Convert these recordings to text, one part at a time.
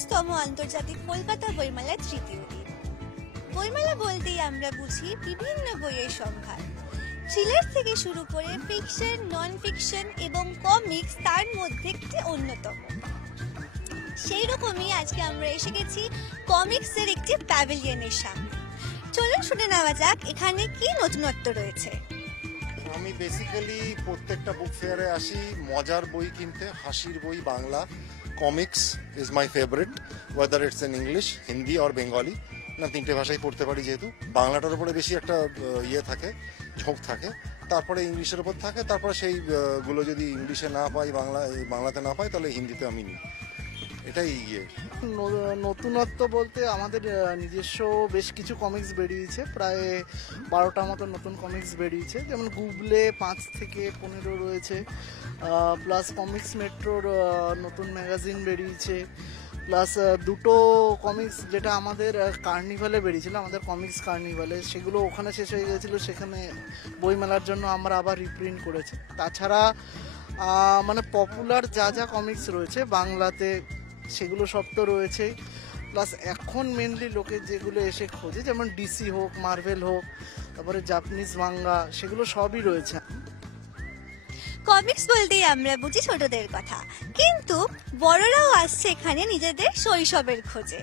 22তম আন্তর্জাতিক কলকাতা বইমেলার তৃতীয় দিন। বইমেলা বলতেই আমরা বুঝি বিভিন্ন বইয়ের সম্ভার। থ্রিলার থেকে শুরু করে ফিকশন, নন ফিকশন এবং কমিক্স তার মধ্যে একটি অন্যতম। সেই রকমই আজকে আমরা এসে গেছি কমিক্সের একটি প্যাভিলিয়নের সামনে। চলুন শুনে নেওয়া যাক এখানে কি নতুনত্ব রয়েছে। আমি বেসিক্যালি প্রত্যেকটা বুক ফেয়ারে আসি মজার বই কিনতে, হাসির বই, Bangla comics is my favourite, whether it's in English, Hindi আর বেঙ্গলি। না, তিনটে ভাষাই পড়তে পারি, যেহেতু বাংলাটার উপরে বেশি একটা ইয়ে থাকে, ঝোঁক থাকে, তারপরে ইংলিশের উপর থাকে, তারপরে সেই গুলো যদি ইংলিশে না পাই, বাংলাতে না পাই, তাহলে হিন্দিতে আমি নিই। এটাই ইয়ে নতুনত্ব বলতে আমাদের নিজস্ব বেশ কিছু কমিক্স বেরিয়েছে, প্রায় 12টা মতো নতুন কমিক্স বেরিয়েছে। যেমন গুগলে 5 থেকে 15 রয়েছে, প্লাস কমিক্স মেট্রোর নতুন ম্যাগাজিন বেরিয়েছে, প্লাস দুটো কমিক্স যেটা আমাদের কার্নিভালে বেরিয়েছিল, আমাদের কমিক্স কার্নিভালে, সেগুলো ওখানে শেষ হয়ে গেছিলো, সেখানে বইমেলার জন্য আমরা আবার রিপ্রিন্ট করেছি। তাছাড়া মানে পপুলার যা যা কমিক্স রয়েছে বাংলাতে, সেগুলো সব তো রয়েছেই, প্লাস এখন মেনলি লোকে যেগুলো এসে খোঁজে, যেমন ডিসি হোক, মার্ভেল হোক, তারপরে জাপানিজ মাঙ্গা, সেগুলো সবই রয়েছে। কমিক্স বলতেই আমরা বুঝি ছোটদের কথা, কিন্তু বড়রাও আসছে এখানে নিজেদের শৈশবের খোঁজে।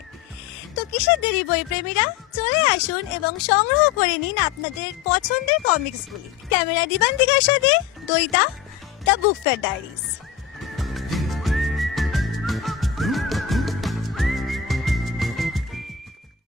তো কিসের দেরি বই প্রেমীরা, চলে আসুন এবং সংগ্রহ করে নিন আপনাদের পছন্দের কমিক্সগুলি। ক্যামেরা দিবান্তিকার সাথে দইতা, দ্য বুক ফেয়ার ডায়েরিজ।